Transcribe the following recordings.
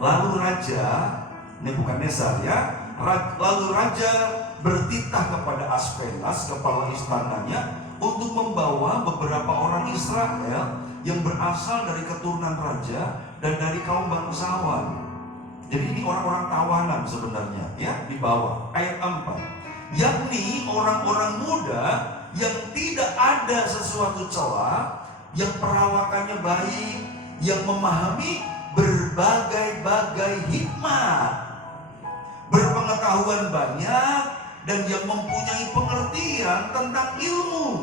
Lalu Raja Nebukadnezar lalu Raja bertitah kepada Aspenas, kepala istananya, untuk membawa beberapa orang Israel yang berasal dari keturunan raja dan dari kaum bangsawan. Jadi ini orang-orang tawanan sebenarnya, ya, di bawah ayat 4. Yakni orang-orang muda yang tidak ada sesuatu celah, yang perawakannya baik, yang memahami berbagai-bagai hikmat, berpengetahuan banyak, dan yang mempunyai pengertian tentang ilmu,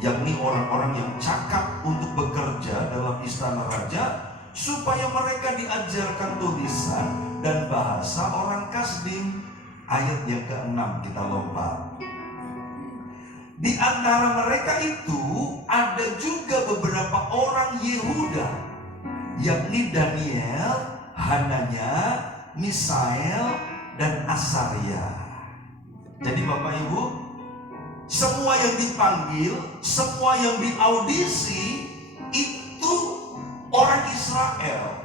yakni orang-orang yang cakap untuk bekerja dalam istana raja, supaya mereka diajarkan tulisan dan bahasa orang Kasdim. Ayat yang ke-6 kita lompat. Di antara mereka itu ada juga beberapa orang Yehuda, yakni Daniel, Hananya, Misael, dan Asaria. Jadi Bapak Ibu, semua yang dipanggil, semua yang diaudisi itu orang Israel.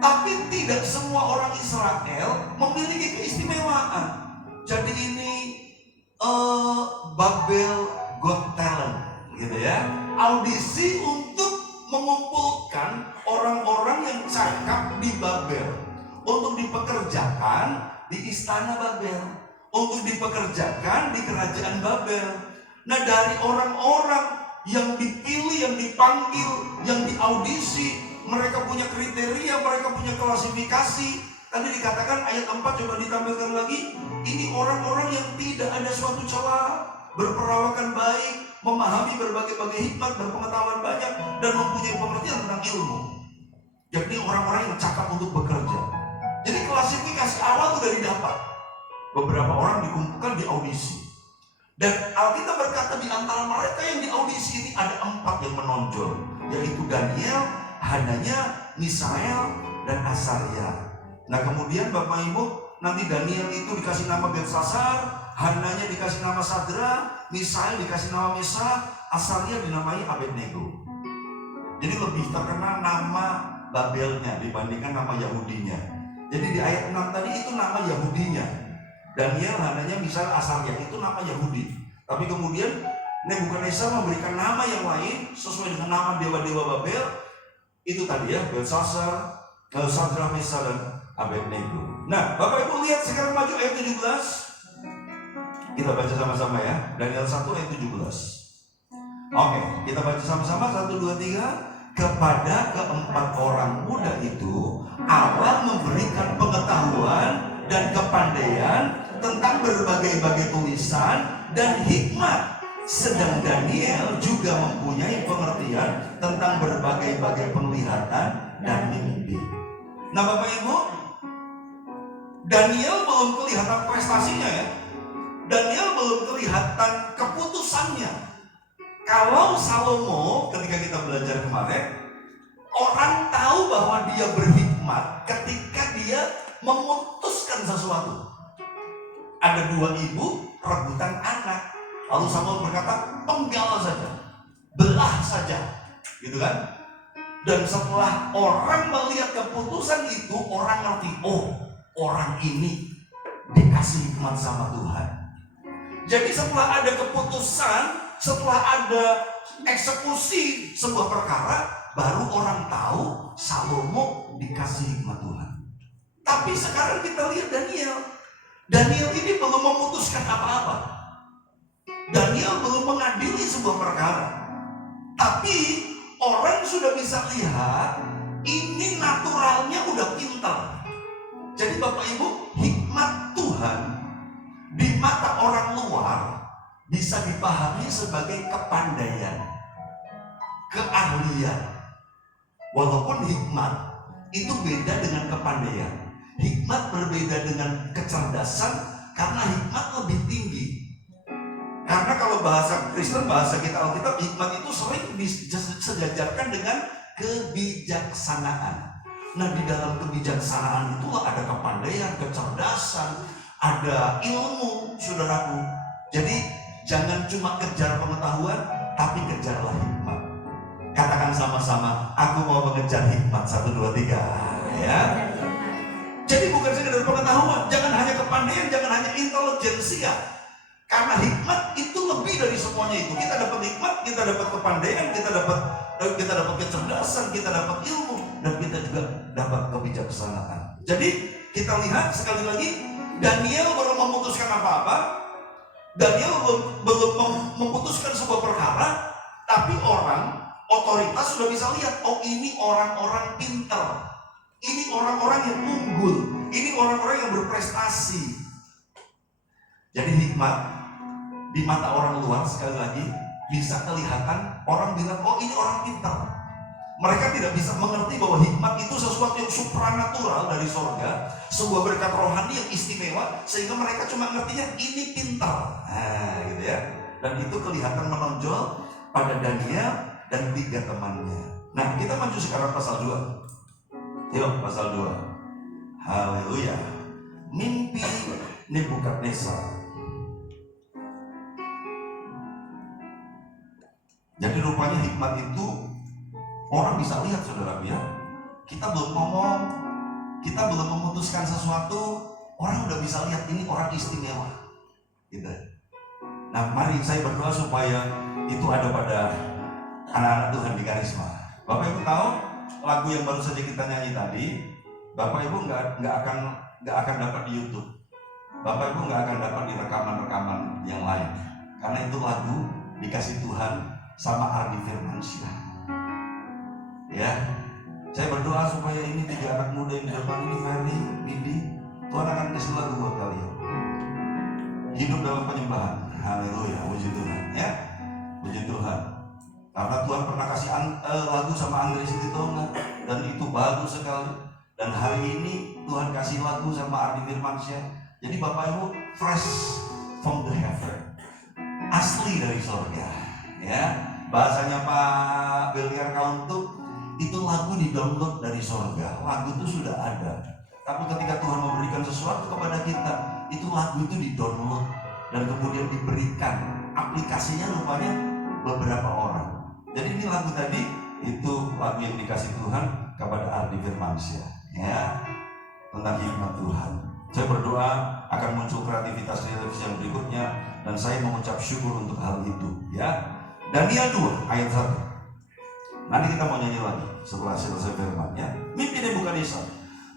Tapi tidak semua orang Israel memiliki keistimewaan. Jadi ini Babel Got Talent, gitu ya. Audisi untuk mengumpulkan orang-orang yang cakap di Babel untuk dipekerjakan di istana Babel, untuk dipekerjakan di kerajaan Babel. Nah, dari orang-orang yang dipilih, yang dipanggil, yang diaudisi, mereka punya kriteria, mereka punya klasifikasi. Tadi dikatakan ayat 4, coba ditampilkan lagi. Ini orang-orang yang tidak ada suatu celah, berperawakan baik, memahami berbagai-bagai hikmat, berpengetahuan banyak, dan mempunyai pengertian tentang ilmu. Jadi orang-orang yang cakap untuk bekerja. Jadi klasifikasi awal sudah didapat. Beberapa orang dikumpulkan di audisi. Dan Alkitab berkata di antara mereka yang diaudisi ini ada 4 yang menonjol, yaitu Daniel, Hananya, Misael, dan Asaria. Nah, kemudian Bapak Ibu, nanti Daniel itu dikasih nama Belsasar, Hananya dikasih nama Sadra, Misael dikasih nama Mesa, Asaria dinamai Abednego. Jadi lebih terkenal nama Babelnya dibandingkan nama Yahudinya. Jadi di ayat 6 tadi itu nama Yahudinya. Daniel, Hananya, Misael, Asaria itu nama Yahudi. Tapi kemudian Nebukadnezar memberikan nama yang lain sesuai dengan nama dewa-dewa Babel. Itu tadi ya, Belsasar, Sadra, Mesa, dan Abednego. Nah, Bapak Ibu lihat sekarang maju ayat 17. Kita baca sama-sama ya. Daniel 1 ayat 17. Oke, kita baca sama-sama 1, 2, 3. Kepada keempat orang muda itu Allah memberikan pengetahuan dan kepandaian tentang berbagai-bagai tulisan dan hikmat. Sedang Daniel juga mempunyai pengertian tentang berbagai-bagai penglihatan dan mimpi. Nah Bapak Ibu, Daniel belum kelihatan prestasinya ya. Daniel belum kelihatan keputusannya. Kalau Salomo ketika kita belajar kemarin, orang tahu bahwa dia berhikmat ketika dia memutuskan sesuatu. Ada 2 ibu rebutan anak. Lalu Samuel berkata, penggal saja, belah saja, gitu kan? Dan setelah orang melihat keputusan itu, orang ngerti, oh orang ini dikasih hikmat sama Tuhan. Jadi setelah ada keputusan, setelah ada eksekusi sebuah perkara, baru orang tahu Salomo dikasih hikmat Tuhan. Tapi sekarang kita lihat Daniel. Daniel ini belum memutuskan apa-apa. Daniel belum mengadili sebuah perkara. Tapi orang sudah bisa lihat ini naturalnya udah pintar. Jadi Bapak Ibu, hikmat Tuhan di mata orang luar bisa dipahami sebagai kepandaian, keahlian. Walaupun hikmat itu beda dengan kepandaian. Hikmat berbeda dengan kecerdasan karena hikmat lebih tinggi. Karena kalau bahasa Kristen, bahasa kita Alkitab, hikmat itu sering disejajarkan dengan kebijaksanaan. Nah, di dalam kebijaksanaan itulah ada kepandaian, kecerdasan, ada ilmu, saudaraku. Jadi jangan cuma kejar pengetahuan, tapi kejarlah hikmat. Katakan sama-sama, aku mau mengejar hikmat. 1, 2, 3. Ya. Jadi bukan sekedar pengetahuan, jangan hanya kepandaian, jangan hanya intelijensia. Karena hikmat itu lebih dari semuanya itu. Kita dapat hikmat, kita dapat kepandaian, kita dapat kecerdasan, kita dapat ilmu, dan kita juga dapat kebijaksanaan. Jadi kita lihat sekali lagi, Daniel belum memutuskan apa-apa. Daniel belum memutuskan sebuah perkara, tapi otoritas sudah bisa lihat, oh ini orang-orang pintar, ini orang-orang yang unggul, ini orang-orang yang berprestasi. Jadi hikmat di mata orang luar sekali lagi bisa kelihatan, orang bilang, oh ini orang pintar. Mereka tidak bisa mengerti bahwa hikmat itu sesuatu yang supranatural dari sorga, sebuah berkat rohani yang istimewa, sehingga mereka cuma ngertinya ini pintar. Nah, gitu ya. Dan itu kelihatan menonjol pada Daniel dan 3 temannya. Nah, kita maju sekarang pasal 2. Yuk, pasal 2. Haleluya. Mimpi Nebukadnezar. Jadi rupanya hikmat itu orang bisa lihat, saudara ya. Kita belum ngomong, kita belum memutuskan sesuatu, orang udah bisa lihat ini orang istimewa. Gitu. Nah, mari saya berdoa supaya itu ada pada anak-anak Tuhan di Karisma. Bapak Ibu tahu lagu yang baru saja kita nyanyi tadi, Bapak Ibu nggak akan dapat di YouTube. Bapak Ibu nggak akan dapat di rekaman-rekaman yang lain. Karena itu lagu dikasih Tuhan sama Ardi Firmansyah. Ya, saya berdoa supaya ini 3 anak muda yang di depan ini, Ferry, Bidi, Tuhan akan kasih lagu buat kalian. Hidup dalam penyembahan. Haleluya, puji Tuhan. Ya, puji Tuhan. Karena Tuhan pernah kasih lagu sama Andre Sititonga, dan itu bagus sekali. Dan hari ini Tuhan kasih lagu sama Ardi Firmansyah. Jadi Bapak Ibu fresh from the heaven, asli dari surga. Ya, bahasanya Pak Beliar Kauntuk, itu lagu di-download dari surga. Lagu itu sudah ada. Tapi ketika Tuhan memberikan sesuatu kepada kita, itu lagu itu di-download dan kemudian diberikan. Aplikasinya rupanya beberapa orang. Jadi ini lagu tadi, itu lagu yang dikasih Tuhan kepada Ardi Firmansyah. Ya, tentang hikmat Tuhan. Saya berdoa akan muncul kreativitas televisi yang berikutnya, dan saya mengucap syukur untuk hal itu. Ya, Daniel 2 ayat 1. Nanti kita mau nyanyi lagi setelah selesai firman. Ya, mimpi Nebukadnezar.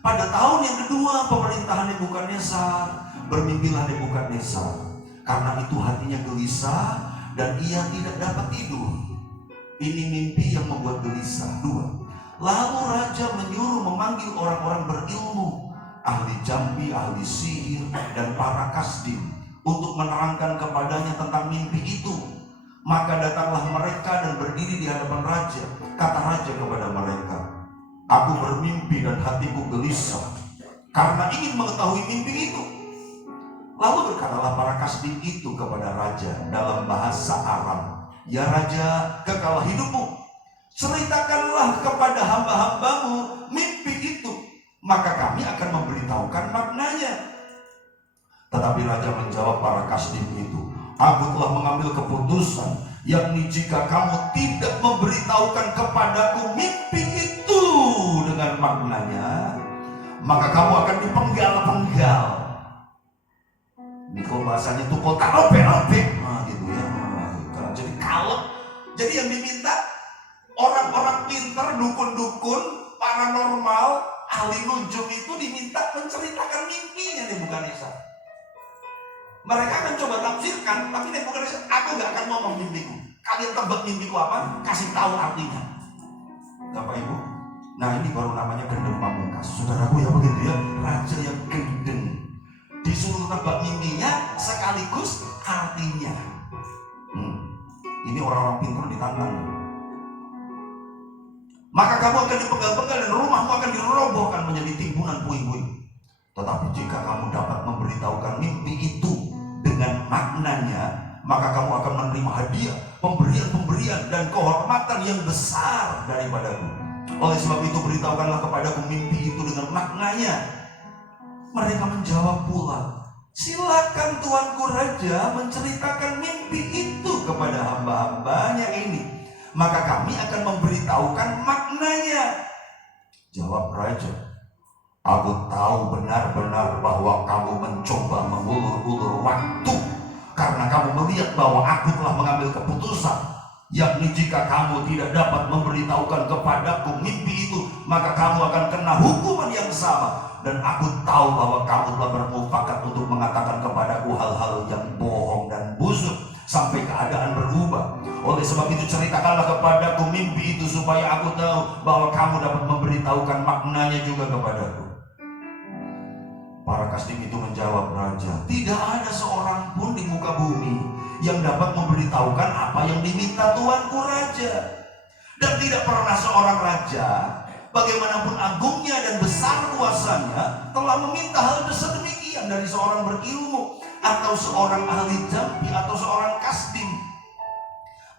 Pada tahun yang kedua pemerintahan Nebukadnezar, bermimpilah Nebukadnezar. Karena itu hatinya gelisah dan ia tidak dapat tidur. Ini mimpi yang membuat gelisah. 2. Lalu raja menyuruh memanggil orang-orang berilmu, ahli jambi, ahli sihir, dan para kasdim, untuk menerangkan kepadanya tentang mimpi itu. Maka datanglah mereka dan berdiri di hadapan raja. Kata raja kepada mereka, aku bermimpi dan hatiku gelisah karena ingin mengetahui mimpi itu. Lalu berkatalah para kasdim itu kepada raja dalam bahasa Aram, ya raja, kekalah hidupmu, ceritakanlah kepada hamba-hambamu mimpi itu, maka kami akan memberitahukan maknanya. Tetapi raja menjawab para kasdim itu, aku telah mengambil keputusan, yakni jika kamu tidak memberitahukan kepadaku mimpi itu dengan maknanya, maka kamu akan dipenggal-penggal. Ini kalau bahasanya tuh kota robek-robek, nah gitu ya. Jadi kalau, jadi yang diminta orang-orang pintar, dukun-dukun, paranormal, ahli nujum itu diminta menceritakan mimpinya Nebukadnezar. Mereka akan coba tafsirkan, tapi Nebukadnezar, aku gak akan ngomong mimpiku. Kalian tebak mimpiku apa? Kasih tahu artinya. Bapak Ibu, nah ini baru namanya gendeng pamungkas. Saudaraku ya begitu ya, raja yang gendeng. Disuruh tebak mimpinya sekaligus artinya. Ini orang-orang pintar ditantang. Maka kamu akan dipenggal-penggal dan rumahmu akan dirobohkan menjadi timbunan puing-puing. Tetapi jika kamu dapat memberitahukan mimpi itu dengan maknanya, maka kamu akan menerima hadiah, pemberian-pemberian dan kehormatan yang besar daripadaku. Oleh sebab itu beritahukanlah kepadaku mimpi itu dengan maknanya. Mereka menjawab pula, silakan tuanku raja menceritakan mimpi itu kepada hamba-hambanya ini, maka kami akan memberitahukan maknanya. Jawab raja, Aku tahu benar-benar bahwa kamu mencoba mengulur-ulur waktu karena kamu melihat bahwa aku telah mengambil keputusan, yakni jika kamu tidak dapat memberitahukan kepadaku mimpi itu, maka kamu akan kena hukuman yang sama. Dan aku tahu bahwa kamu telah bermufakat untuk mengatakan kepadaku hal-hal yang bohong dan busuk sampai keadaan berubah. Oleh sebab itu ceritakanlah kepadaku mimpi itu supaya aku tahu bahwa kamu dapat memberitahukan maknanya juga kepadaku. Para kasdim itu menjawab raja, tidak ada seorang pun di muka bumi yang dapat memberitahukan apa yang diminta tuanku raja. Dan tidak pernah seorang raja, bagaimanapun agungnya dan besar kuasanya, telah meminta hal sedemikian dari seorang berilmu atau seorang ahli jampi atau seorang kasdim.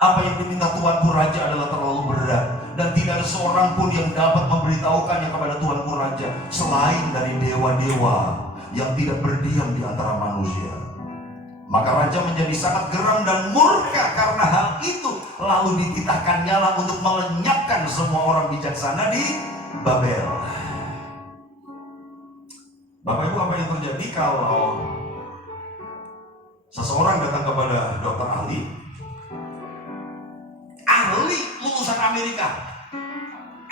Apa yang diminta tuanku raja adalah terlalu berat, dan tidak ada seorang pun yang dapat memberitahukannya kepada tuanku raja selain dari dewa-dewa yang tidak berdiam di antara manusia. Maka raja menjadi sangat geram dan murka karena hal itu, lalu dititahkannya lah untuk melenyapkan semua orang bijaksana di Babel. Bapak Ibu, apa yang terjadi kalau seseorang datang kepada dokter ahli lulusan Amerika,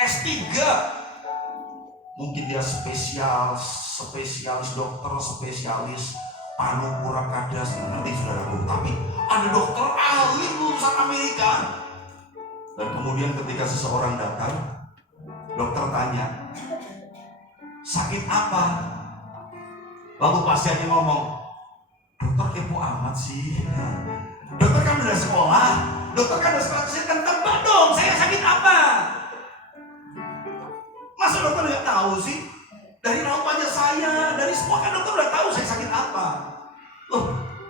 S3, mungkin dia spesialis dokter, spesialis panu purakadas, nanti saudaraku, tapi ada dokter ahli lulusan Amerika. Dan kemudian ketika seseorang datang, dokter tanya, sakit apa? Lalu pasiennya ngomong, dokter kepo amat sih, dokter kan udah sekolah, dokter kan udah sekolah, saya kan tebak dong, saya sakit apa? Masa dokter nggak tahu sih? Dari raut wajah saya, dari semua kan dokter udah tahu saya sakit apa. Loh,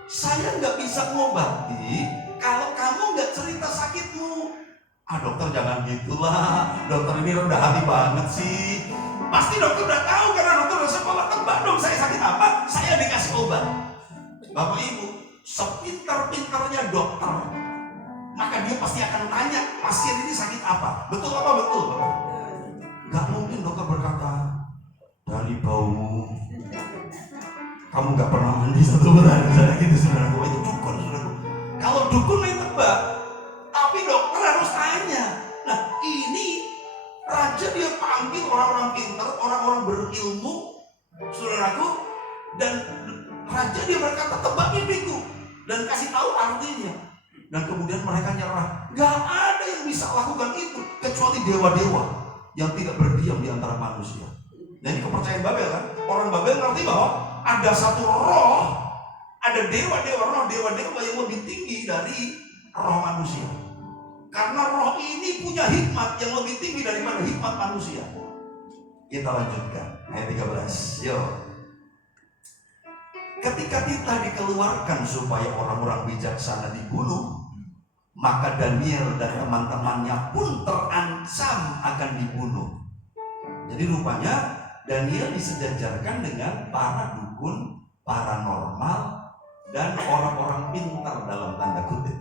saya nggak bisa ngobati kalau kamu nggak cerita sakitmu. Dokter jangan gitulah, dokter ini rendah hati banget sih. Pasti dokter udah tahu karena dokter udah sekolah, tebak dong saya sakit apa, saya dikasih obat. Bapak Ibu, sepintar-pintarnya dokter, maka dia pasti akan tanya pasien ini sakit apa. Betul apa betul, Bapak? Gak mungkin dokter berkata, dari baumu kamu gak pernah mandi satu bulan, misalnya gitu, saudaraku. Itu dukun, saudaraku. Kalau dukun main tebak, tapi dokter harus tanya. Nah, ini raja dia panggil orang-orang pintar, orang-orang berilmu, saudaraku, dan raja dia berkata tebak mimpiku dan kasih tahu artinya. Dan kemudian mereka nyerah. Gak ada yang bisa lakukan itu kecuali dewa-dewa yang tidak berdiam di antara manusia. Nah, ini kepercayaan Babel kan. Orang Babel ngerti bahwa ada satu roh, ada dewa-dewa, roh dewa-dewa yang lebih tinggi dari roh manusia. Karena roh ini punya hikmat yang lebih tinggi daripada hikmat manusia. Kita lanjutkan ayat 13. Yuk. Ketika kita dikeluarkan supaya orang-orang bijaksana dibunuh, maka Daniel dan teman-temannya pun terancam akan dibunuh. Jadi rupanya Daniel disejajarkan dengan para dukun, paranormal, dan orang-orang pintar dalam tanda kutip.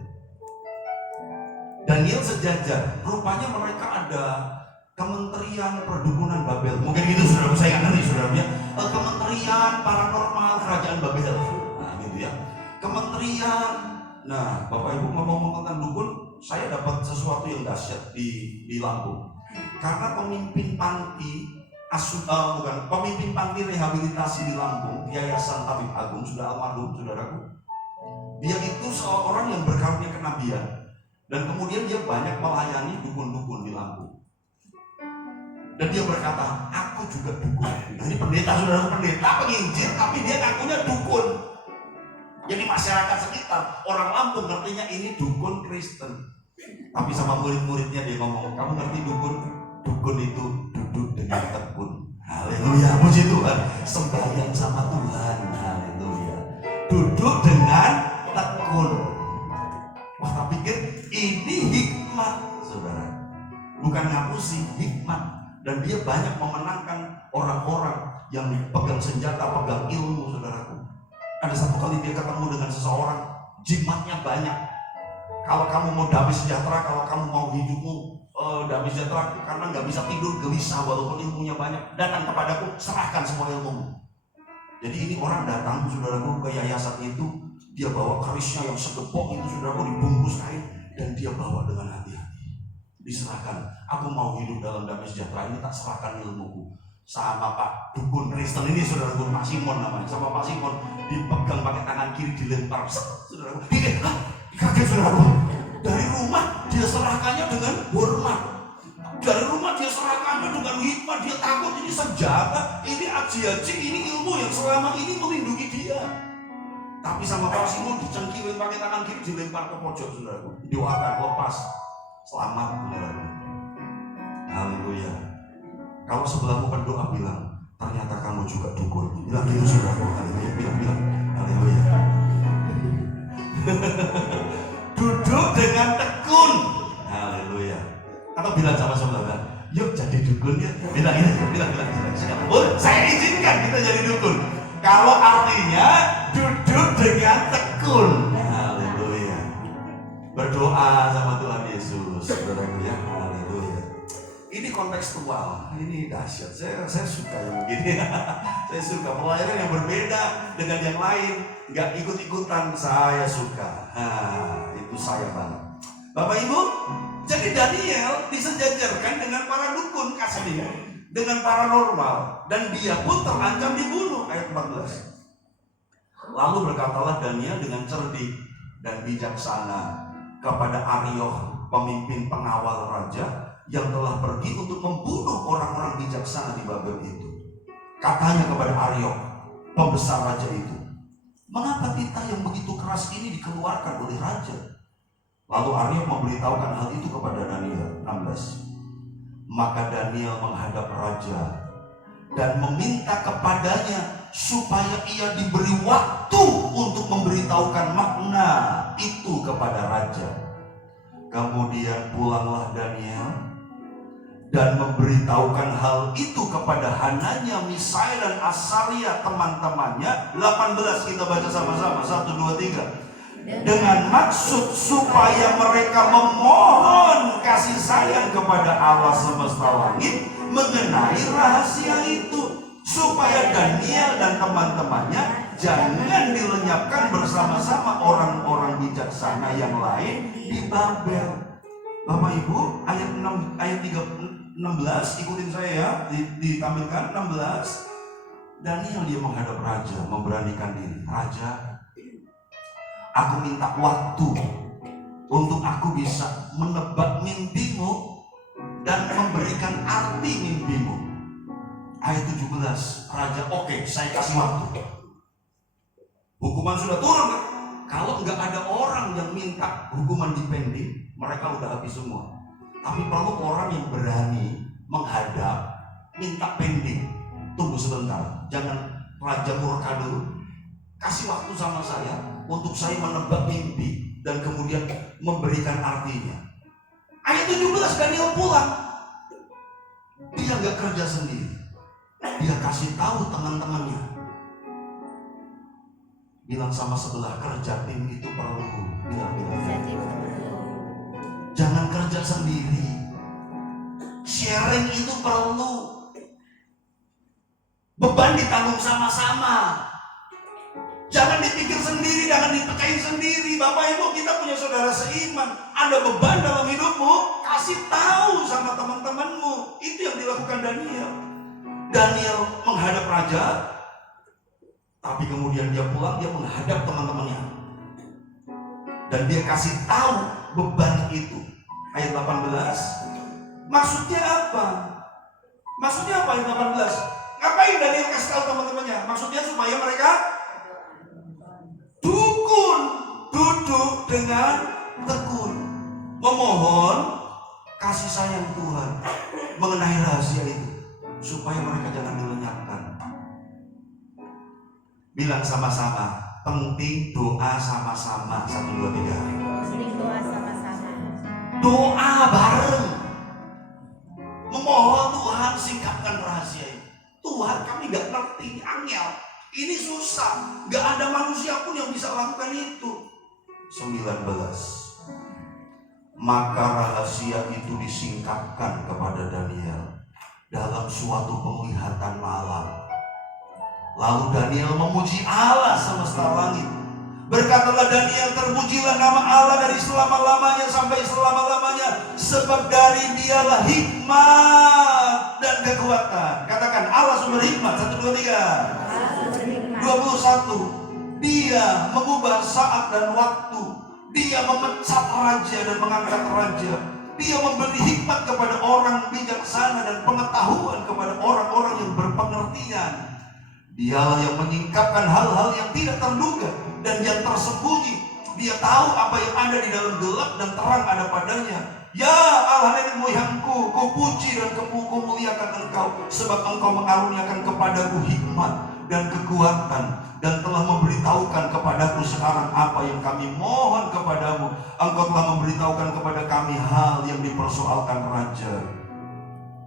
Daniel sejajar, rupanya mereka ada Kementerian Perdukunan Babel. Mungkin gitu saudara, saya nggak ngerti saudara. Kementerian Paranormal Kerajaan Babel. Nah gitu ya. Kementerian. Nah Bapak Ibu ngomong tentang dukun, saya dapat sesuatu yang dahsyat di Lampung. Karena pemimpin panti pemimpin panti rehabilitasi di Lampung, Yayasan Tabib Agung, sudah almarhum saudaraku. Dia itu seorang yang berkarunia kenabian. Dan kemudian dia banyak melayani dukun-dukun di Lampung. Dan dia berkata, aku juga dukun. Nah ini pendeta, saudara, pendeta penginjil, tapi dia ngakunya dukun. Jadi masyarakat sekitar, orang Lampung ngertinya ini dukun Kristen. Tapi sama murid-muridnya dia ngomong, kamu ngerti dukun? Dukun itu duduk dengan tekun. Haleluya, puji Tuhan. Sembahyang sama Tuhan. Haleluya. Duduk dengan tekun. Wah, tak pikir ini hikmat, saudara. Bukan ngapusi, hikmat. Dan dia banyak memenangkan orang-orang yang pegang senjata, pegang ilmu, saudaraku. Ada satu kali dia ketemu dengan seseorang, jimatnya banyak. Kalau kamu mau damai sejahtera, kalau kamu mau hidupmu damai sejahtera karena nggak bisa tidur, gelisah walaupun ilmunya banyak. Datang kepadaku, serahkan semua ilmumu. Jadi ini orang datang, saudaraku, ke yayasan itu, dia bawa kerisnya yang segepok itu, saudaraku, dibungkus kain, dan dia bawa dengan hati-hati. Diserahkan, aku mau hidup dalam damai sejahtera ini, tak serahkan ilmuku. Sama Pak dukun Kristen ini, saudaraku, Pak Simon namanya, sama Pak Simon dipegang pakai tangan kiri, dilempar, saudaraku, kaget, saudaraku. Dari rumah dia serahkannya dengan hormat. Dari rumah dia serahkannya dengan hikmat. Dia takut ini senjata, ini aji-aji, ini ilmu yang selama ini melindungi dia. Tapi sama Pak Simon dicengkirin pakai tangan kiri, dilempar ke pojok, saudaraku. Doakan, lepas, selamat, saudaraku. Haleluya. Kalau sebelahmu berdoa bilang, ternyata kamu juga dukun. Bilang gitu, saudaraku. Haleluya. Bilang. Haleluya. Duduk dengan tekun. Haleluya. Atau bilang sama saudara, yuk jadi dukun ya. Bilang. Saya izinkan kita jadi dukun. Kalau artinya duduk dengan tekun. Haleluya. Berdoa sama Tuhan Yesus, saudaraku ya. Haleluya. Ini kontekstual, ini dahsyat. Saya suka yang begini. Saya suka pelayanan yang berbeda dengan yang lain. Nggak ikut-ikutan, saya suka. Itu saya banget. Bapak Ibu, jadi Daniel disejajarkan dengan para dukun kasihnya, dengan paranormal, dan dia pun terancam dibunuh. Ayat 14. Lalu berkatalah Daniel dengan cerdik dan bijaksana kepada Arioch, pemimpin pengawal raja, yang telah pergi untuk membunuh orang-orang bijaksana di Babel itu. Katanya kepada Arioch, pembesar raja itu, mengapa titah yang begitu keras ini dikeluarkan oleh raja? Lalu Arioch memberitahukan hal itu kepada Daniel. 16. Maka Daniel menghadap raja dan meminta kepadanya supaya ia diberi waktu untuk memberitahukan makna itu kepada raja. Kemudian pulanglah Daniel dan memberitahukan hal itu kepada Hananya, Misael dan Asaria teman-temannya. 18 kita baca sama-sama. 1, 2, 3. Dengan maksud supaya mereka memohon kasih sayang kepada Allah semesta langit mengenai rahasia itu, supaya Daniel dan teman-temannya jangan dilenyapkan bersama-sama orang-orang bijaksana yang lain di Babel. Bapak Ibu, ayat 16, ikutin saya ya, ditampilkan 16. Daniel dia menghadap raja, memberanikan diri. Raja, aku minta waktu untuk aku bisa menebak mimpimu dan memberikan arti mimpimu. Ayat 17, raja, oke, saya kasih waktu. Hukuman sudah turun kan? Kalau nggak ada orang yang minta hukuman dipending, mereka udah habis semua. Tapi perlu orang yang berani menghadap, minta pending. Tunggu sebentar, jangan raja murka dulu. Kasih waktu sama saya untuk saya menebak mimpi dan kemudian memberikan artinya. Ayat 17, Daniel pulang. Dia nggak kerja sendiri. Dia kasih tahu teman-temannya. Bilang sama sebelah, kerja tim itu perlu. Bilang. Jangan kerja sendiri. Sharing itu perlu. Beban ditanggung sama-sama. Jangan dipikir sendiri, jangan dipecahin sendiri. Bapak Ibu, kita punya saudara seiman. Ada beban dalam hidupmu, kasih tahu sama teman-temanmu. Itu yang dilakukan Daniel. Daniel menghadap raja, tapi kemudian dia pulang, dia menghadap teman-temannya. Dan dia kasih tahu beban itu. Ayat 18. Maksudnya apa? Maksudnya apa ayat 18? Ngapain Daniel kasih tahu teman-temannya? Maksudnya supaya mereka dukun, duduk dengan tekun, memohon kasih sayang Tuhan mengenai rahasia itu, supaya mereka jangan dilenyapkan. Bilang sama-sama, penting doa sama-sama. 1, 2, 3. Penting doa sama-sama. Doa bareng. Memohon Tuhan, singkapkan rahasia ini. Tuhan, kami gak ngerti, ini angel. Ini susah. Gak ada manusia pun yang bisa lakukan itu. 19. Maka rahasia itu disingkapkan kepada Daniel dalam suatu penglihatan malam. Lalu Daniel memuji Allah semesta langit. Berkatalah Daniel, terpujilah nama Allah dari selama-lamanya sampai selama-lamanya, sebab dari Dialah hikmat dan kekuatan. Katakan, Allah sumber hikmat. 1, 2, 3. 21. Dia mengubah saat dan waktu. Dia memecat raja dan mengangkat raja. Dia memberi hikmat kepada orang bijaksana dan pengetahuan kepada orang-orang yang berpengertian. Dialah yang menyingkapkan hal-hal yang tidak terduga dan yang tersembunyi. Dia tahu apa yang ada di dalam gelap dan terang ada padanya. Ya Allah nenek moyangku, ku puji dan ku muliakan Engkau, sebab Engkau mengaruniakan kepadaku hikmat dan kekuatan, dan telah memberitahukan kepadaku sekarang apa yang kami mohon kepadamu. Engkau telah memberitahukan kepada kami hal yang dipersoalkan raja.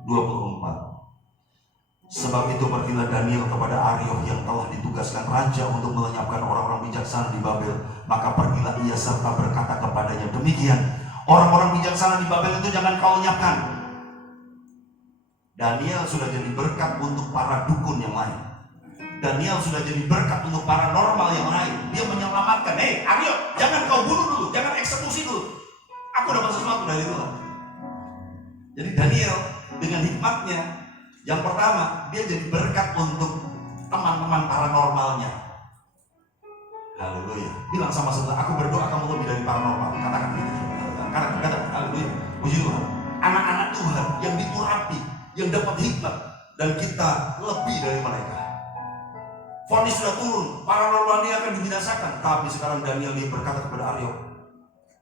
24. Sebab itu pergilah Daniel kepada Arioch yang telah ditugaskan raja untuk melenyapkan orang-orang bijaksana di Babel. Maka pergilah ia serta berkata kepadanya, demikian, orang-orang bijaksana di Babel itu jangan kau lenyapkan. Daniel sudah jadi berkat untuk para dukun yang lain. Daniel sudah jadi berkat untuk paranormal yang lain. Dia menyelamatkan, Arioch, jangan kau bunuh dulu, jangan eksekusi dulu. Aku dapat sesuatu dari Tuhan. Jadi Daniel dengan hikmatnya, yang pertama, dia jadi berkat untuk teman-teman paranormalnya. Haleluya. Bilang sama sebelah, aku berdoa kamu lebih dari paranormal. Katakan gitu. Katakan, haleluya. Puji Tuhan. Anak-anak Tuhan yang diurapi, yang dapat hikmat, dan kita lebih dari mereka. Vonis sudah turun, paranormal ini akan dibinasakan. Tapi sekarang Daniel dia berkata kepada Arioch,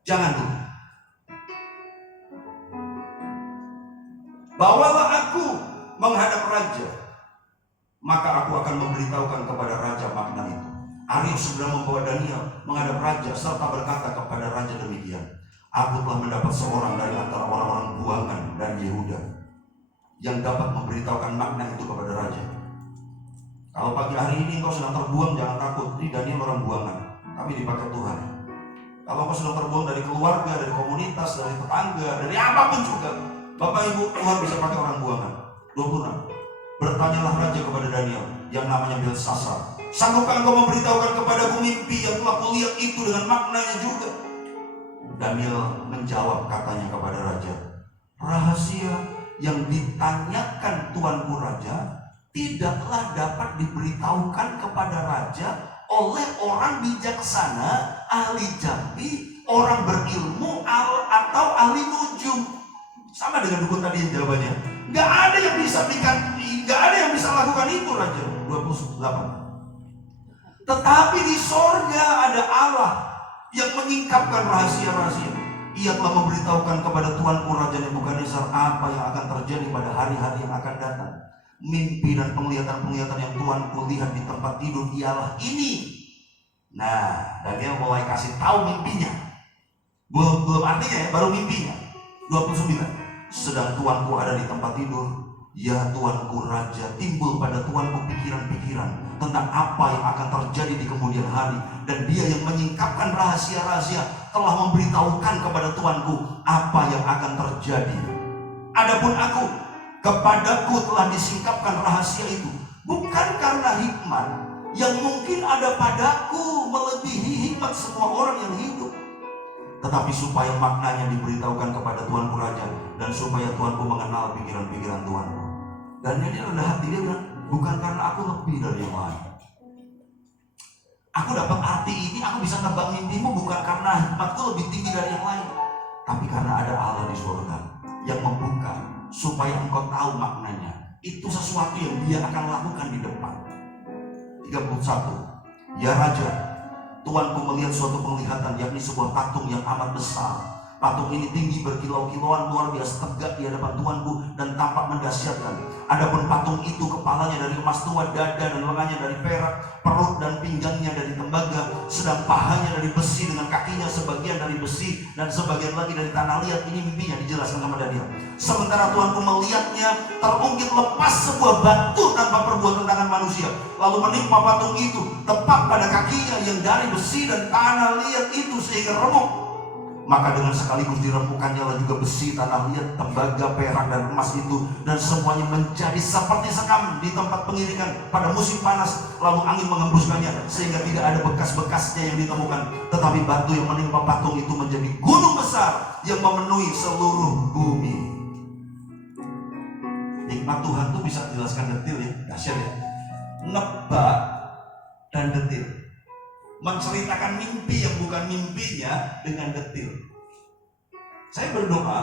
jangan dulu. Bawalah aku menghadap raja, maka aku akan memberitahukan kepada raja makna itu. Arioch segera membawa Daniel menghadap raja serta berkata kepada raja demikian, aku telah mendapat seorang dari antara orang-orang buangan dari Yehuda yang dapat memberitahukan makna itu kepada raja. Kalau pagi hari ini engkau sedang terbuang, jangan takut. Ini Daniel orang buangan, tapi dipakai Tuhan. Kalau engkau sedang terbuang dari keluarga, dari komunitas, dari tetangga, dari apapun juga, Bapak Ibu, Tuhan bisa pakai orang buangan. 26. Bertanyalah raja kepada Daniel yang namanya Belsasar, sanggupkah engkau memberitahukan kepadaku mimpi yang telah kulihat itu dengan maknanya juga? Daniel menjawab katanya kepada raja, rahasia yang ditanyakan tuanku raja tidaklah dapat diberitahukan kepada raja oleh orang bijaksana, ahli jambi, orang berilmu, atau ahli nujum. Sama dengan dukun tadi yang jawabannya, nggak ada yang bisa lakukan itu raja. 28. Tetapi di sorga ada Allah yang menyingkapkan rahasia-rahasia. Ia telah memberitahukan kepada tuanku Raja Nebukadnezar apa yang akan terjadi pada hari-hari yang akan datang. Mimpi dan penglihatan-penglihatan yang tuanku lihat di tempat tidur ialah ini. Nah, Daniel mulai kasih tahu mimpinya. Belum artinya ya, baru mimpinya. 29. Sedang tuanku ada di tempat tidur, ya tuanku raja, timbul pada tuanku pikiran-pikiran tentang apa yang akan terjadi di kemudian hari, dan dia yang menyingkapkan rahasia-rahasia telah memberitahukan kepada tuanku apa yang akan terjadi. Adapun aku, kepadaku telah disingkapkan rahasia itu, bukan karena hikmat yang mungkin ada padaku melebihi hikmat semua orang yang hidup, tetapi supaya maknanya diberitahukan kepada tuanku raja, dan supaya tuanku mengenal pikiran-pikiran tuanku. Dan dia rendah hati, dia bilang, bukan karena aku lebih dari yang lain. Aku dapat arti ini, aku bisa nebak mimpimu bukan karena hikmatku lebih tinggi dari yang lain, tapi karena ada Allah di surga yang membuka supaya engkau tahu maknanya. Itu sesuatu yang dia akan lakukan di depan. 31. Ya raja, tuanku melihat suatu penglihatan, yakni sebuah patung yang amat besar. Patung ini tinggi berkilau-kilauan, luar biasa tegak di hadapan tuanku dan tampak mendahsyatkan. Adapun patung itu kepalanya dari emas tua, dada dan lengannya dari perak, perut dan pinggangnya dari tembaga, sedang pahanya dari besi dengan kakinya sebagian dari besi dan sebagian lagi dari tanah liat. Ini mimpinya dijelaskan sama Daniel. Sementara tuanku melihatnya, terungkit lepas sebuah batu tanpa perbuatan tangan manusia, lalu menimpa patung itu tepat pada kakinya yang dari besi dan tanah liat itu sehingga remuk. Maka dengan sekaligus dirembukannya lah juga besi, tanah liat, tembaga, perak, dan emas itu, dan semuanya menjadi seperti sekam di tempat pengiringan pada musim panas. Lalu angin mengembuskannya sehingga tidak ada bekas-bekasnya yang ditemukan. Tetapi batu yang menimpa patung itu menjadi gunung besar yang memenuhi seluruh bumi. Hikmat Tuhan tuh bisa dijelaskan detil ya, dahsyat ya. Nebak dan detil, menceritakan mimpi yang bukan mimpinya dengan detil. Saya berdoa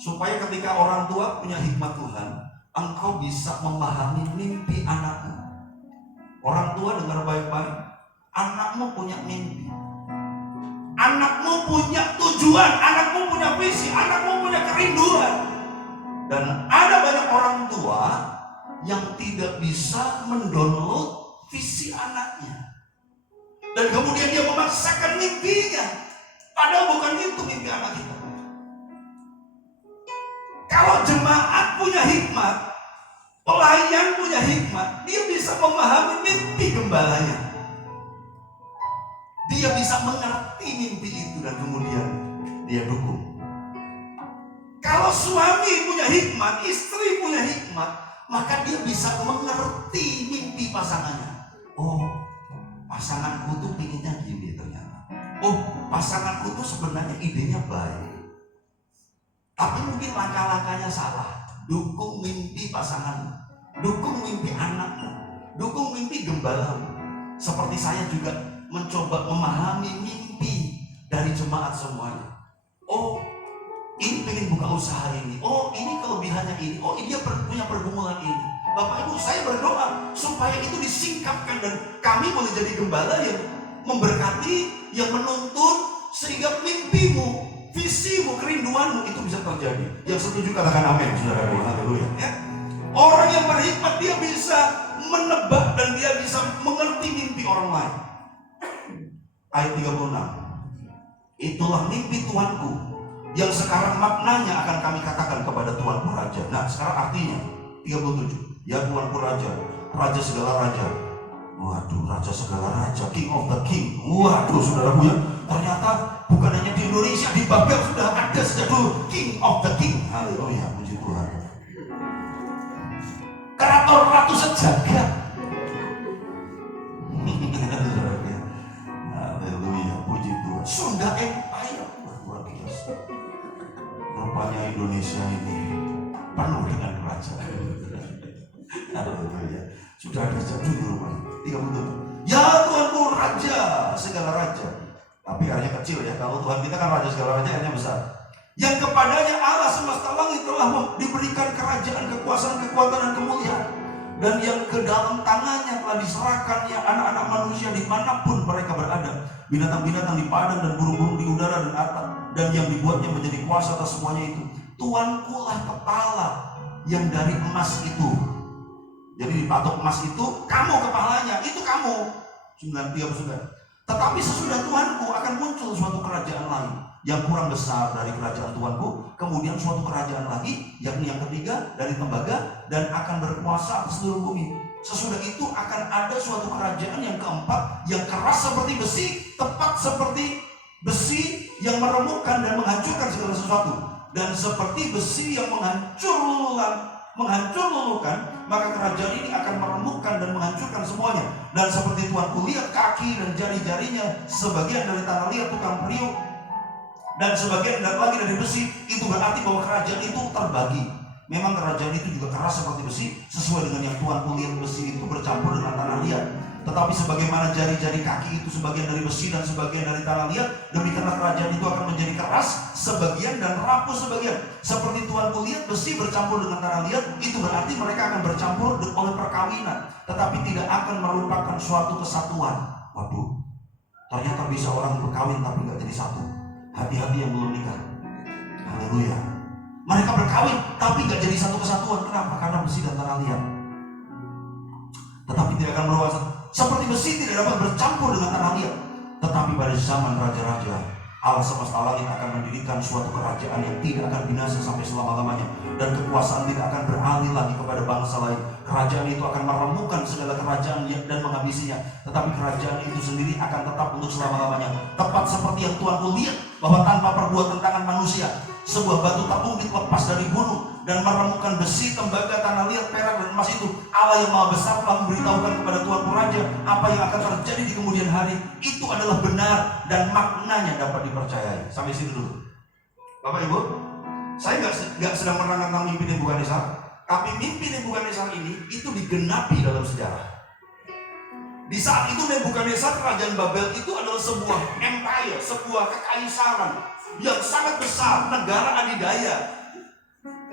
supaya ketika orang tua punya hikmat Tuhan, engkau bisa memahami mimpi anakmu. Orang tua dengar baik-baik, anakmu punya mimpi, anakmu punya tujuan, anakmu punya visi, anakmu punya kerinduan. Dan ada banyak orang tua yang tidak bisa mendownload visi anaknya, dan kemudian dia memaksakan mimpinya, padahal bukan itu mimpi anak kita. Kalau jemaat punya hikmat, pelayan punya hikmat, dia bisa memahami mimpi gembalanya. Dia bisa mengerti mimpi itu dan kemudian dia dukung. Kalau suami punya hikmat, istri punya hikmat, maka dia bisa mengerti mimpi pasangannya. Oh, pasanganku tuh pinginnya gini ternyata. Oh, pasanganku tuh sebenarnya idenya baik, tapi mungkin langkah-langkahnya salah. Dukung mimpi pasanganmu, dukung mimpi anakmu, dukung mimpi gembalamu. Seperti saya juga mencoba memahami mimpi dari jemaat semuanya. Oh, ini pengen buka usaha ini. Oh, ini kelebihannya ini. Oh, ini dia punya pergumulan ini. Bapak Ibu, saya berdoa supaya itu disingkapkan dan kami boleh jadi gembala yang memberkati, yang menuntun, sehingga mimpimu, visimu, kerinduanmu itu bisa terjadi. Yang setuju katakan amin, saudara. Haleluya. Ya. Orang yang berhikmat dia bisa menebak dan dia bisa mengerti mimpi orang lain. Ayat 36. Itulah mimpi Tuanku yang sekarang maknanya akan kami katakan kepada Tuanku Raja. Nah, sekarang artinya 37. Ya Tuanku Raja, Raja segala raja. Waduh, Raja segala raja, King of the King. Waduh, saudaraku ya, ternyata bukan hanya di Indonesia, di Babel sudah ada sejak dulu King of the King. Haleluya, puji Tuhan. Keraton ratu sejagat. Haleluya, puji Tuhan. Sunda Empire, luar biasa. Rupanya Indonesia ini penuh dengan kerajaan. Haleluya. Sudah ada sejak dulu Pak. 37. Ya Tuanku Raja segala raja. Tapi R-nya kecil ya. Kalau Tuhan kita kan Raja segala raja, R-nya besar. Yang kepadanya Allah semesta langit telah diberikan kerajaan, kekuasaan, kekuatan, dan kemuliaan. Dan yang ke dalam tangannya telah diserahkannya anak-anak manusia dimanapun mereka berada. Binatang-binatang di padang dan burung-burung di udara dan atap. Dan yang dibuatnya menjadi kuasa atas semuanya itu. Tuanku lah kepala yang dari emas itu. Jadi dipatok emas itu, kamu kepalanya, itu kamu. 93. Tetapi sesudah Tuanku akan muncul suatu kerajaan lain yang kurang besar dari kerajaan Tuanku. Kemudian suatu kerajaan lagi, yakni yang ketiga dari tembaga, dan akan berkuasa atas seluruh bumi. Sesudah itu akan ada suatu kerajaan yang keempat, yang keras seperti besi, tepat seperti besi yang meremukkan dan menghancurkan segala sesuatu. Dan seperti besi yang menghancur lulukan, maka kerajaan ini akan meremukkan dan menghancurkan semuanya. Dan seperti Tuanku lihat kaki dan jari-jarinya, sebagian dari tanah liat tukang periuk, dan sebagian lagi dari besi. Itu berarti bahwa kerajaan itu terbagi. Memang kerajaan itu juga keras seperti besi, sesuai dengan yang Tuanku lihat besi itu bercampur dengan tanah liat. Tetapi sebagaimana jari-jari kaki itu sebagian dari besi dan sebagian dari tanah liat, demikianlah kerajaan itu akan menjadi keras sebagian dan rapuh sebagian. Seperti Tuanku lihat besi bercampur dengan tanah liat, itu berarti mereka akan bercampur oleh perkawinan, tetapi tidak akan merupakan suatu kesatuan. Waduh, ternyata bisa orang berkawin tapi nggak jadi satu. Hati-hati yang belum nikah. Haleluya. Mereka berkawin tapi nggak jadi satu kesatuan. Kenapa? Karena besi dan tanah liat. Tetapi tidak akan berubah. Seperti besi tidak dapat bercampur dengan tanah liat. Tetapi pada zaman raja-raja, Allah semesta langit akan mendirikan suatu kerajaan yang tidak akan binasa sampai selama-lamanya. Dan kekuasaan tidak akan beralih lagi kepada bangsa lain. kerajaan itu akan meremukkan segala kerajaan dan menghabisinya, tetapi kerajaan itu sendiri akan tetap untuk selama-lamanya. Tepat seperti yang Tuhanku lihat, bahwa tanpa perbuatan tangan manusia, sebuah batu tabung dilepas dari gunung dan meremukkan besi, tembaga, tanah liat, perak, dan emas itu. Allah yang Maha Besar telah memberitahukan kepada Tuanku Raja apa yang akan terjadi di kemudian hari. Itu adalah benar dan maknanya dapat dipercayai. Sampai situ dulu. Bapak Ibu, saya nggak sedang menerangkan tentang mimpi Nebukadnezar, tapi mimpi Nebukadnezar ini itu digenapi dalam sejarah. Di saat itu Nebukadnezar, kerajaan Babel itu adalah sebuah empire, sebuah kekaisaran yang sangat besar, negara adidaya.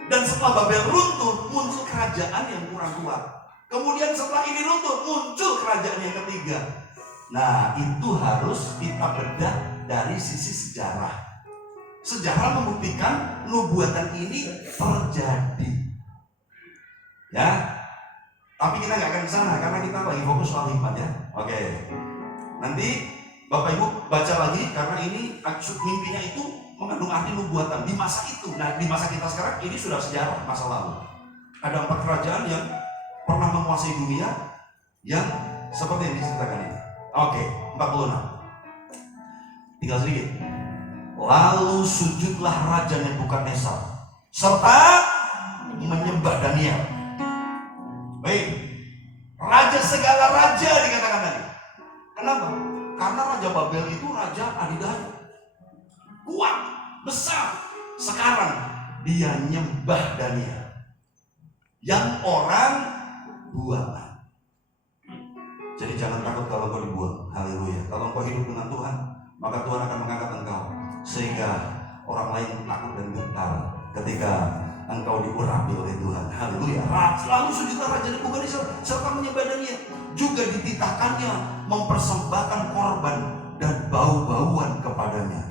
Dan setelah Babel runtuh, muncul kerajaan yang kurang kuat. Kemudian setelah ini runtuh, muncul kerajaan yang ketiga. Nah, itu harus kita bedah dari sisi sejarah. Sejarah membuktikan nubuatan ini terjadi. Ya, tapi kita nggak akan ke sana karena kita lagi fokus soal hikmat ya. Oke, nanti Bapak Ibu baca lagi karena ini mimpinya itu mengandung arti nubuatan di masa itu. Nah, di masa kita sekarang ini sudah sejarah masa lalu. Ada 4 kerajaan yang pernah menguasai dunia yang seperti yang diceritakan ini. Oke, 46. Tinggal sedikit. Lalu sujudlah Raja Nebukadnezar serta menyembah Daniel. Baik, raja segala raja dikatakan tadi. Kenapa? Karena Raja Babel itu raja adidaya, kuat, besar. Sekarang dia nyembah Daniel yang orang buangan. Jadi jangan takut kalau kau dibuang. Haleluya. Kalau kau hidup dengan Tuhan, maka Tuhan akan mengangkat engkau sehingga orang lain takut dan gentar ketika engkau diurapi oleh Tuhan. Haleluya. Lalu sujudlah Raja Nebukadnezar serta menyembah Daniel. Juga dititahkannya mempersembahkan korban dan bau-bauan kepadanya.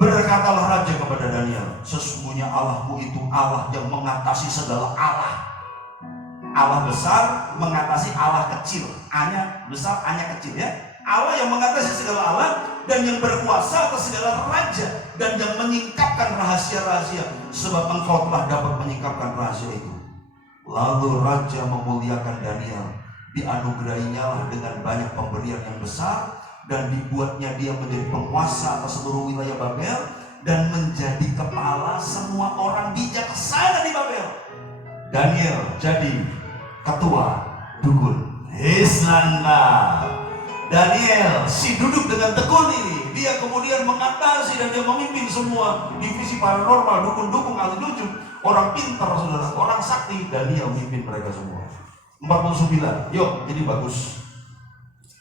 Berkatalah Raja kepada Daniel, sesungguhnya Allahmu itu Allah yang mengatasi segala Allah. Allah besar mengatasi Allah kecil. A-nya besar, A-nya kecil ya. Allah yang mengatasi segala Allah dan yang berkuasa atas segala raja dan yang menyingkapkan rahasia-rahasia, sebab engkau telah dapat menyingkapkan rahasia itu. Lalu raja memuliakan Daniel, dianugerahinya lah dengan banyak pemberian yang besar, dan dibuatnya dia menjadi penguasa atas seluruh wilayah Babel dan menjadi kepala semua orang bijaksana di Babel. Daniel jadi ketua dukun. Hisnana. Daniel si duduk dengan tekun ini, dia kemudian mengatasi dan dia memimpin semua divisi paranormal, dukun-dukun, ahli nujum, orang pintar, saudara, orang sakti. Daniel memimpin mereka semua. 49, yuk ini bagus.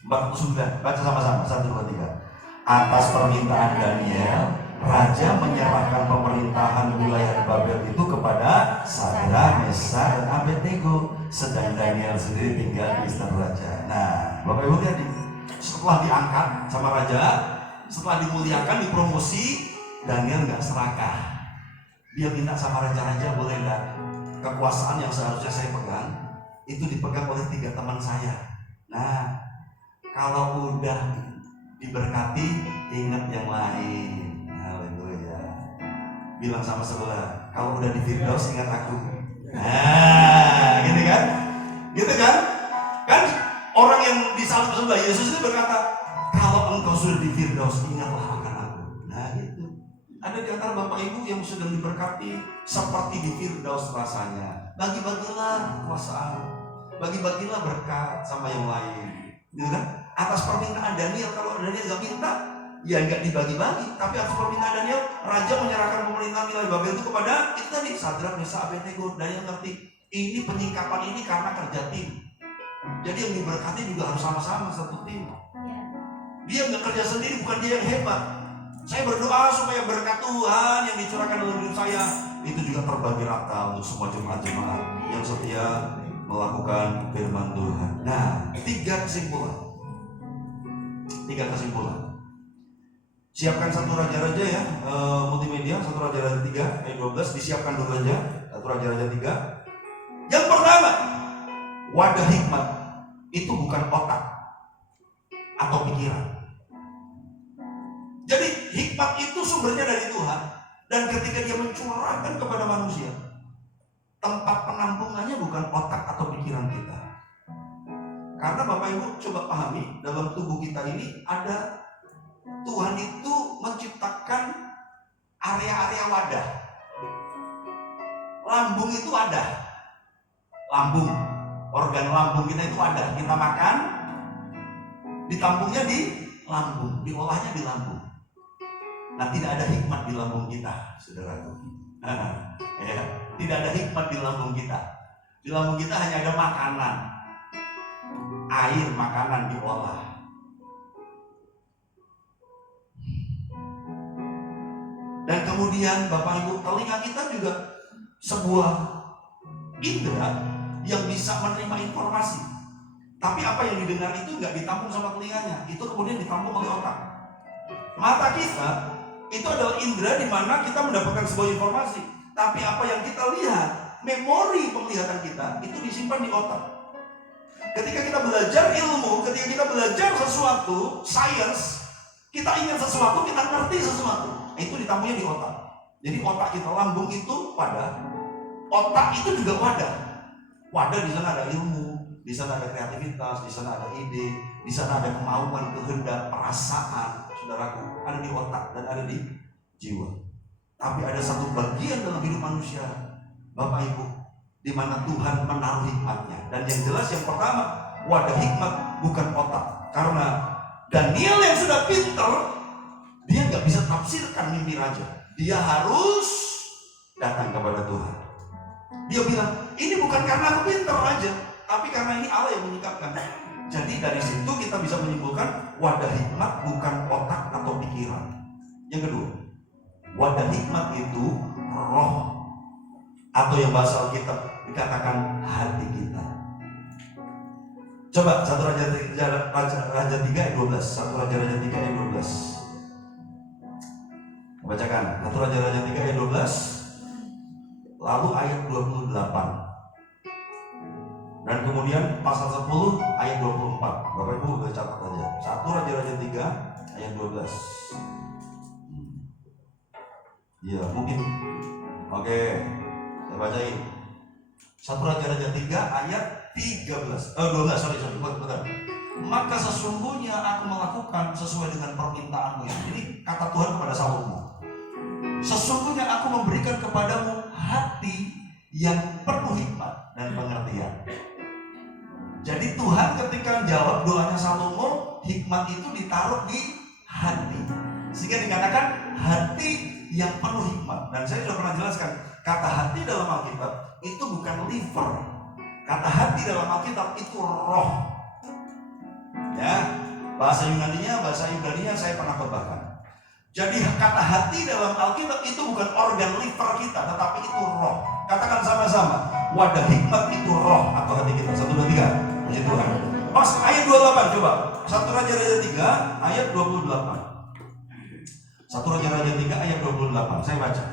49, baca sama-sama, 1, 2, 3. Atas permintaan Daniel, raja menyerahkan pemerintahan wilayah Babel itu kepada Sadrak, Mesak, dan Abednego, sedang Daniel sendiri tinggal di istana raja. Nah, Bapak Ibu lihat ini, setelah diangkat sama raja, setelah dimuliakan, dipromosi, Daniel nggak serakah. Dia minta sama raja-raja, boleh nggak kekuasaan yang seharusnya saya pegang itu dipegang oleh 3 teman saya. Nah, kalau udah diberkati, ingat yang lain. Haleluya. Bilang sama sebelah, kalau udah di Firdaus ingat aku. Nah, gitu kan? Gitu kan? Kan orang yang disalib sebelah Yesus itu berkata, kalau engkau sudah di Firdaus, ingatlah akan aku. Nah, gitu. Ada di antara Bapak Ibu yang sedang diberkati seperti di Firdaus rasanya. Bagi-bagilah kekuasaan, bagi-bagilah berkat sama yang lain. Gitu kan? Atas permintaan Daniel, kalau Daniel nggak minta, ya nggak dibagi-bagi. Tapi atas permintaan Daniel, raja menyerahkan pemerintahan wilayah Babel itu kepada itu tadi, Sadrak, Mesak, Abednego. Daniel ngerti, ini penyingkapan ini karena kerja tim. Jadi yang diberkati juga harus sama-sama satu tim. Dia nggak kerja sendiri, bukan dia yang hebat. Saya berdoa supaya berkat Tuhan yang dicurahkan dalam hidup saya itu juga terbagi rata untuk semua jemaat-jemaat yang setia melakukan firman Tuhan. Nah, 3 kesimpulan. Siapkan 1 Raja-Raja ya, multimedia, 1 Raja-Raja 3 ayat 12, disiapkan dulu aja, 1 Raja-Raja 3. Yang pertama, wadah hikmat itu bukan otak atau pikiran. Jadi hikmat itu sumbernya dari Tuhan, dan ketika dia mencurahkan kepada manusia, tempat penampungannya bukan otak atau pikiran kita. Karena Bapak Ibu coba pahami, dalam tubuh kita ini ada, Tuhan itu menciptakan area-area wadah. Lambung itu ada. Lambung, organ lambung kita itu ada. Kita makan, ditampungnya di lambung, diolahnya di lambung. Nah, tidak ada hikmat di lambung kita, saudaraku. Ya, tidak ada hikmat di lambung kita. Di lambung kita hanya ada makanan, air, makanan diolah. Dan kemudian Bapak Ibu, telinga kita juga sebuah indera yang bisa menerima informasi. Tapi apa yang didengar itu nggak ditampung sama telinganya, itu kemudian ditampung oleh otak. Mata kita itu adalah indera di mana kita mendapatkan sebuah informasi. Tapi apa yang kita lihat, memori penglihatan kita itu disimpan di otak. Ketika kita belajar ilmu, ketika kita belajar sesuatu, sains, kita ingat sesuatu, kita ngerti sesuatu, itu ditampungnya di otak. Jadi otak kita, lambung itu wadah, otak itu juga wadah. Wadah di sana ada ilmu, di sana ada kreativitas, di sana ada ide, di sana ada kemauan, kehendak, perasaan, saudaraku, ada di otak dan ada di jiwa. Tapi ada satu bagian dalam hidup manusia, Bapak Ibu, di mana Tuhan menaruh hikmatnya. Dan yang jelas yang pertama, wadah hikmat bukan otak. Karena Daniel yang sudah pintar, dia nggak bisa tafsirkan mimpi raja. Dia harus datang kepada Tuhan. Dia bilang, ini bukan karena aku pintar aja, tapi karena ini Allah yang menyikapkan. Jadi dari situ kita bisa menyimpulkan wadah hikmat bukan otak atau pikiran. Yang kedua, wadah hikmat itu roh, atau yang bahasa Alkitab dikatakan hati kita. Coba 1 Raja 3 ayat 12. 1 Raja 3 ayat 12. Bacakan 1 Raja 3 ayat 12. Lalu ayat 28. Dan kemudian pasal 10 ayat 24. Bapak Ibu boleh catat aja. 1 Raja 3 ayat 12. Ya mungkin. Oke, saya bacain. 1 Raja 3 ayat 12. Bentar. Maka sesungguhnya aku melakukan sesuai dengan permintaanmu. Jadi kata Tuhan kepada Salomo, sesungguhnya aku memberikan kepadamu hati yang penuh hikmat dan pengertian. Jadi Tuhan ketika jawab doanya Salomo, hikmat itu ditaruh di hati. Sehingga dikatakan hati yang penuh hikmat. Dan saya sudah pernah jelaskan, kata hati dalam Alkitab itu bukan liver. Kata hati dalam Alkitab itu roh. Ya, bahasa Yunaninya, bahasa Ibraninya saya pernah khotbahkan. Jadi kata hati dalam Alkitab itu bukan organ liver kita, tetapi itu roh. Katakan sama-sama, wadah hikmat itu roh atau hati kita. 1, 2, 3. Puji Tuhan. Pas ayat 28 coba. 1 Raja 3 ayat 28. 1 Raja 3 ayat 28. Saya baca.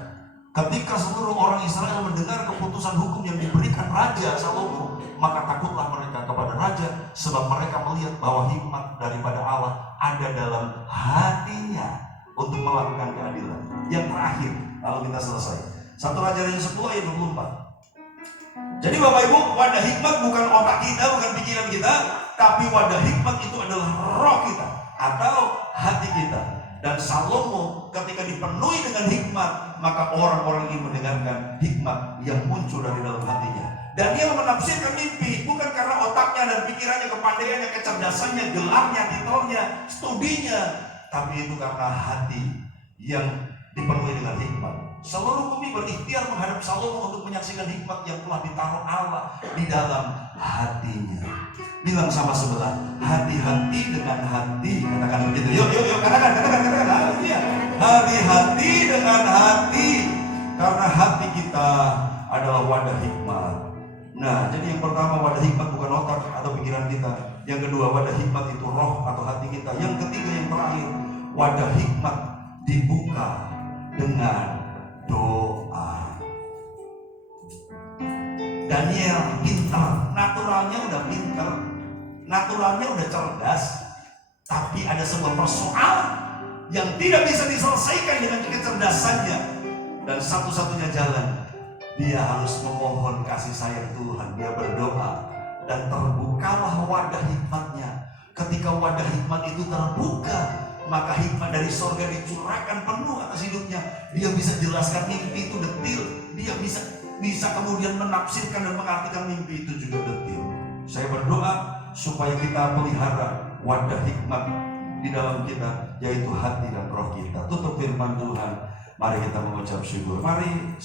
Ketika seluruh orang Israel mendengar keputusan hukum yang diberikan Raja Salomo, maka takutlah mereka kepada Raja, sebab mereka melihat bahwa hikmat daripada Allah ada dalam hatinya untuk melakukan keadilan. Yang terakhir, lalu kita selesai. 1 Raja 10 ayat 24. Jadi Bapak Ibu, wadah hikmat bukan otak kita, bukan pikiran kita, tapi wadah hikmat itu adalah roh kita atau hati kita. Dan Salomo ketika dipenuhi dengan hikmat, maka orang-orang ingin mendengarkan hikmat yang muncul dari dalam hatinya. Dan dia menafsirkan mimpi bukan karena otaknya dan pikirannya, kepandaiannya, kecerdasannya, gelarnya, titelnya, studinya, tapi itu karena hati yang dipenuhi dengan hikmat. Seluruh bumi berikhtiar menghadap Salomo untuk menyaksikan hikmat yang telah ditaruh Allah di dalam hatinya. Bilang sama sebelah, hati-hati dengan hati. Katakan begitu. Yuk, katakan. Hati-hati dengan hati, karena hati kita adalah wadah hikmat. Nah, jadi yang pertama, wadah hikmat bukan otak atau pikiran kita. Yang kedua, wadah hikmat itu roh atau hati kita. Yang ketiga, yang terakhir, wadah hikmat dibuka dengan doa. Daniel pintar, naturalnya udah pintar, naturalnya udah cerdas, tapi ada sebuah persoalan yang tidak bisa diselesaikan dengan kecerdasannya. Dan satu-satunya jalan, Dia harus memohon kasih sayang Tuhan. Dia berdoa dan terbukalah wadah hikmatnya. Ketika wadah hikmat itu terbuka, maka hikmat dari sorga dicurahkan penuh atas hidupnya. Dia bisa jelaskan mimpi itu detil. Dia bisa kemudian menafsirkan dan mengartikan mimpi itu juga detil. Saya berdoa supaya kita pelihara wadah hikmat di dalam kita, yaitu hati dan roh kita. Tutup firman Tuhan. Mari kita mengucap syukur. Mari